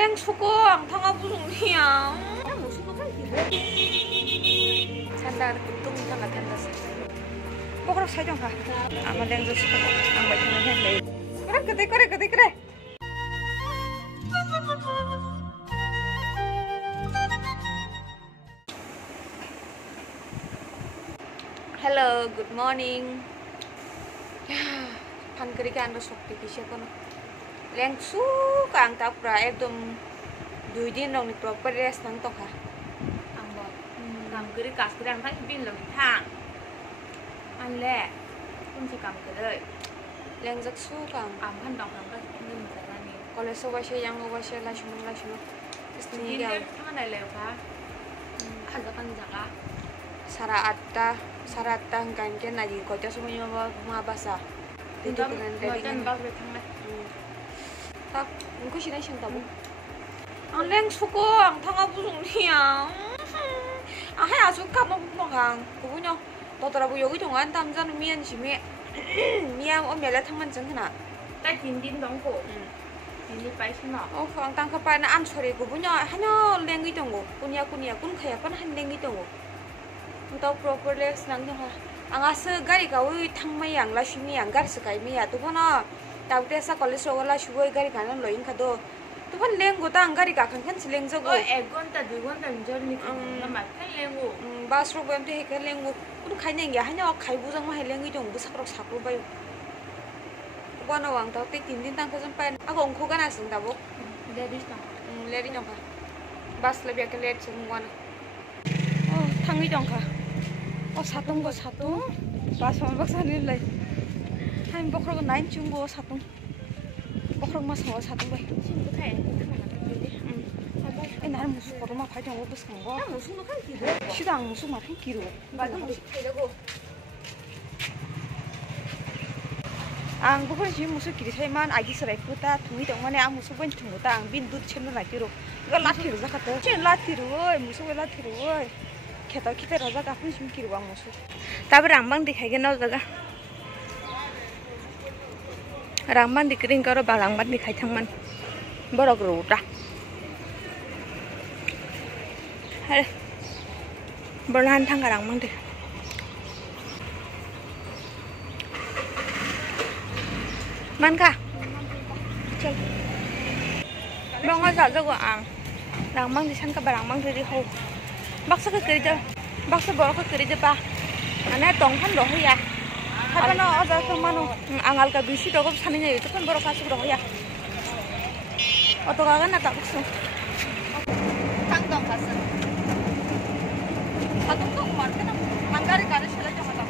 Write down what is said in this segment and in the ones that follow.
leng suko ang tanga busung niya. Musuko kan gitu. Sandar kuntung tanga tendas. Pokok saja kah? Amal leng suko ang baca nanya lagi. Kere. Hello, good morning. Pan kiri kan anda sok pikir siapa no? Leng suka ang tapra ekdom 2 दिन rong ni proper rest nang tok ha. Ang bo. Kam kiri kas kiri ang thang bin lo thang. An le. Kun si kam kiri. Leng jak suka Am han dong kam ka nim sa ni. kalau sewasya yang wasya la shumang Ni istri le thang dai le ka. Han ka kan jaka. sarata kan ken lagi ko ja semuanya mabasa. Itu Tinggal dengan mo dari jan ba le thang na. tak engko sini sing tabu. Ang leng suko ang tanga busung niya. Haya suka mo kang kubunyo. 너더라고 여기 동안 남자는 미안 심해. 미안 엄야라 탕만 정하나. Ta tin din dong ko. Tin ni pai sin no. ang tang kapal na ansori kubunyo hanya lengi tongo. Kunya kun kaya pan han lengi tongo. Untuk proper les nang ha. Ang asa gari ka ui thangmai ang la shimi ang gar sakai mi ya tu bana. Tawte sa college ro la shuoi gari kanan loing khado. Tu ban leng go ta ang gari ka kan sileng jogo. O 1 gonta 2 gonta jor ni na ma kan le ngo. Bas ro bam te he kan leng go. Kun khai neng ya hanya khai bu jang ma he lengi tong bu sakrok sakro bayo. Bana wang ta te tin din tang khajam pan. Ako ong ko kana sing tabo. Le dis na. Leri jong ka. Bas lebih ke let sing wana. Oh, tangi jong ka. Oh, satung go satung. Bas ma baksa ni lai. Haim bokrok ko 9 chung go satung. Bokrok ma sawa satung bai. Sin ko thai ni thang na ni. 날 무슨 거로만 발전 오버스 간 거. 무슨 거 한 기로. 시당 무슨 말 한기로. 맞아. 되고. ang bukan sih musuh kiri saya man agi serai puta tumi dong mana ang musuh pun tunggu ta ang bin dut channel lagi ro ga lati ro zakata chen lati ro musuh lati ro kita raja ka pun sim kiri bang musuh tapi rangbang dikhai gen jaga rangbang dikring karo balangbang dikhai thangman borok ro ta hare berlahan thang rangbang deh man ka chal bang ga za go ang rangbang di san ka rangbang di ho baksa ka kiri ja baksa bor ka kiri ja ba ana tong han ro ya haba no aza ka mano angal ka bisi dogo sani ne itu kan bor ka su ro ya oto ga na ta bakso tang dong ka sa satong dong mar ka na mangari ka shala ja mata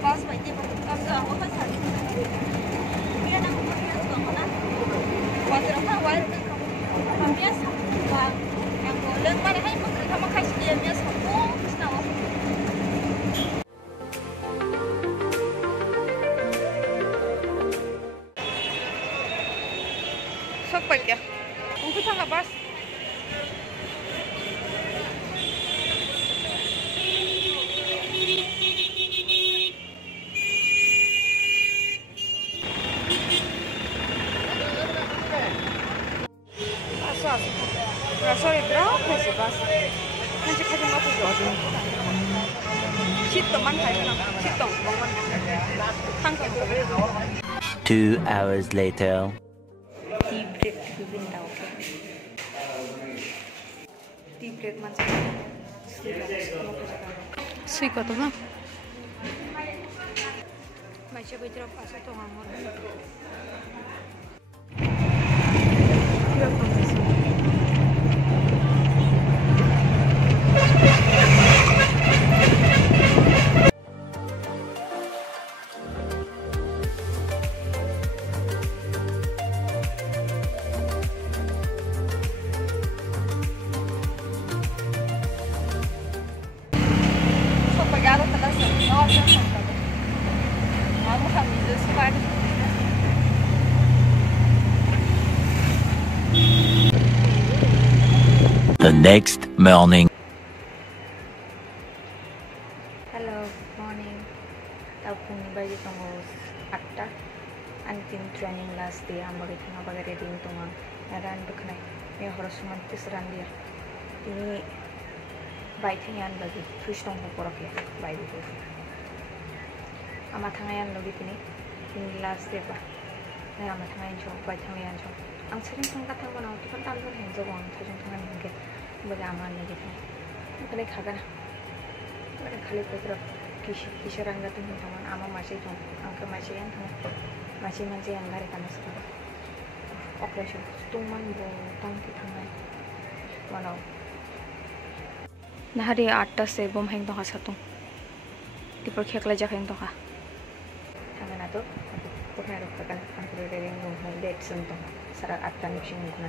bas bai te ba ka za ho ka sa dia nang ko dia su ko na wa tra ha wa ro ka dia sa wa yang ko le ma hai mo ka ma khai dia dia sa ko na wa sok pa kya ungku thanga bas Sorry, berapa sih bas? Nanti kajang apa tuh? Situ man kajang, situ bangun. Tangkap. 2 hours later. Tea break bibin tau ke? Tea break macam. Sui kau tu kan? Macam berapa pasal tu ngamor. The next morning. Hello, morning. Tao cùng bây giờ tao ngồi 8 ăn tin joining last day ambagai tanga bagai ready tonga ran bekhnai me horosuman tisran dia ini baithian bagi twistong hoporake bai bu ama thangayan logi tini ini last day ba na ama thangayan jo bai thangayan jo ang sering thangka thangba na tu kan tan hen jo bang thajong thangan hingke bagi ama lagi tani kene khagana bari khali petra kisaran gatun teman ama masih tuh angka masih yang tuh masih yang gari kana sekarang operation tuman botang kita ngai mana nah hari 8 से bom heng toh satu di perkhek lajak heng toh tangan atu pokoknya ada kan antara dari ngomong heng date sentuh sarat 8 mission nguna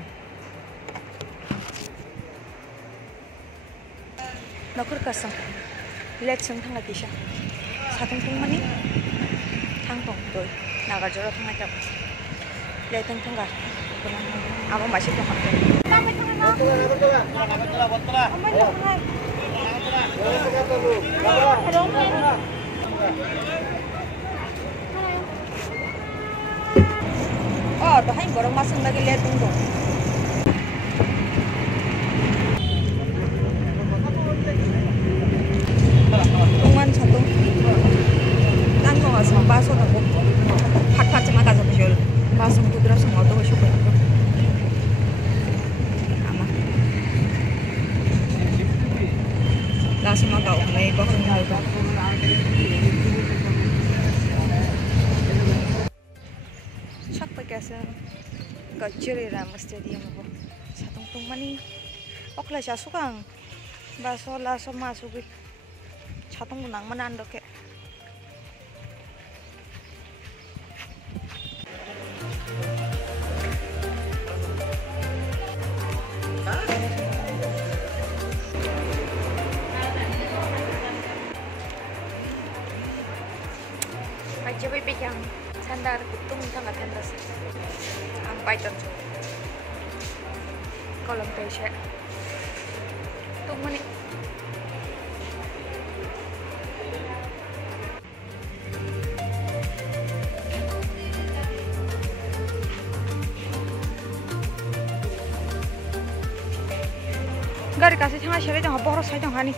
nakur kasam let seng thang lagi sya satung tung mani thang tong doi nagar jora thang aja let teng tengga apa masih tong apa sampai tengah na oh dah hai borong masang lagi let tung dong 동만 자동 딴 거 가서 마소다고 핫팟지마 가서 보셔 마소 부드러서 얻어 보시고 아마 나시마가 오네 이거 흔들고 샥박에서 거칠이라 스테디엄 뭐 자동동만이 okla jasukang baso laso masuki chatong gunang manan doke coba pegang sandar kutung sangat tendas ang python kolom pesek tung menit gari kasih tengah sore jangan boros saja jangan nih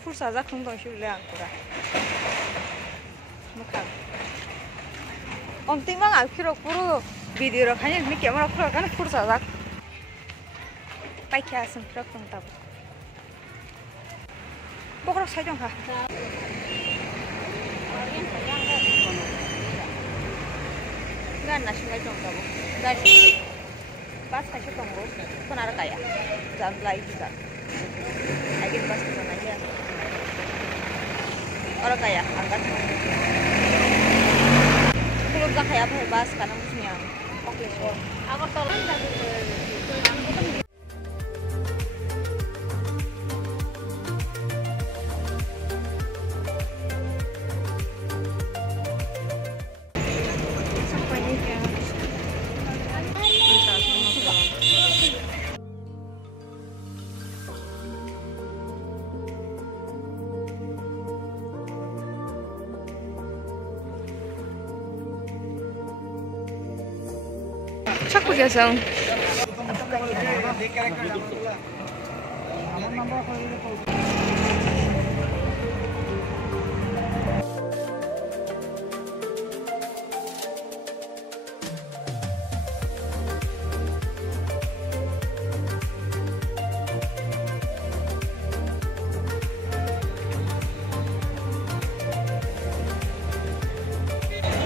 full saja kentang sih leang kurang muka om tinggal akhirnya puru video rakanya ini kamera pura kan full saja baik ya sempurna tentang boros saja jangan nggak nasi nggak jangan gari bas kasih tunggu pun ada kaya jangan lagi juga lagi bas ke sana aja orang kaya angkat belum tak kaya apa bas karena musuhnya oke so aku tolong dari Cak begasang.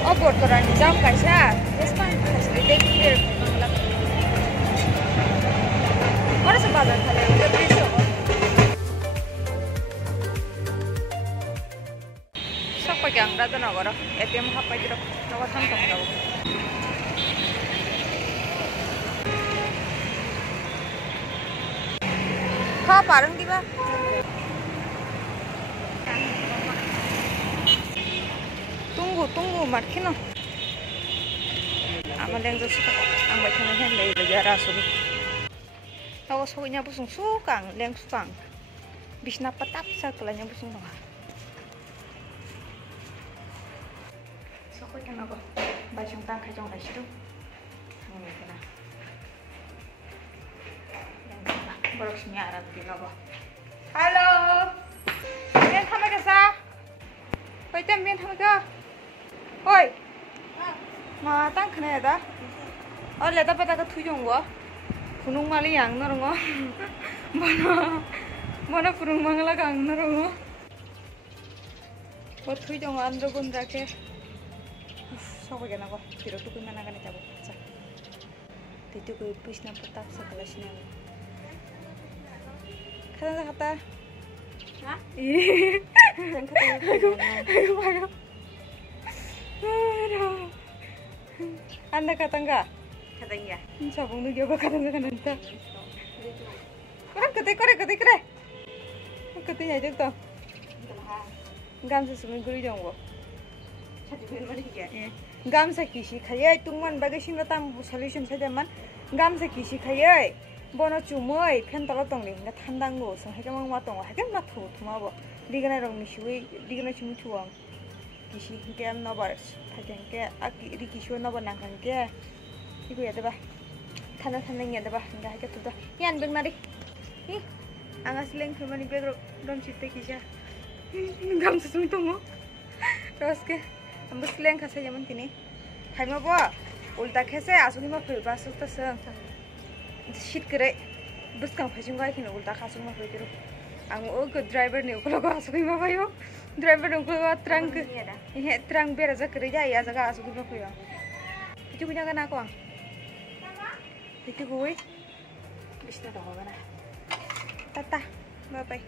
Oh, borderan jam kaisa. Yes, man. Kasih clear. Mana sebadan kalian udah berisik. Sok pakai angkat tuh nagoro. ATM apa aja dok? Nawasan tong tau. Kau parang di ba? Tunggu, markino. Aman yang suka, ang baik yang hen lagi belajar asuh. Tahu soalnya busung sukang, leng sukang. Bisna petap sakelanya busung tengah. Sokoi kan apa? Bajong tangkai jong lai situ. Ini kena. Yang apa? Borok sini arah begini apa? Halo. Bian sama ke sa? Oi tem bian sama ke? Oi. Ma tang kena ada? Oh leta pada ke tujuh gua. Gunung mali yang norong. Mana gunung mangala kang norong. Buat tujuh andro pun rakyat. Soalnya gimana kok, tidak tuh gimana kan itu baca. Itu gue push nampak tak sekelasnya. Kata. Hah? Ih. Anda kata enggak? Katanya. Sabung nu gak kata enggak kan anta. Kurang kete. Ketenya aja tuh. Gam sesuai guru dong gua. Gamsa kisi khayai tungman bagai sing tam solution sajaman gamsa kisi khayai bono chumoi phen tala tongli na thandango sang heke mang ma tongo heke ma thu thuma bo digana rong ni shui digana chum thuang kisi ke am no bar thajen ke aki ri kisu no ba nang ke iku ya deba thana ya deba nga heke tu da yan ben mari hi anga sileng thumani bedro don chitte kisha gamsa sumi tongo terus ke Ambus leng khasa jaman kini. Hai ma bo ulta khese asuni ma phir basu ta sang. Shit kare. Bus kam phajung gai kini ulta khasu ma phir. Ang o ko driver ne ko ko asui ma bayo. Driver ne ko trunk. He trunk bera ja kare ja ya jaga asui ma phir. Itu punya kan aku. Itu gue. Bisa tahu mana. Tata. Bye bye.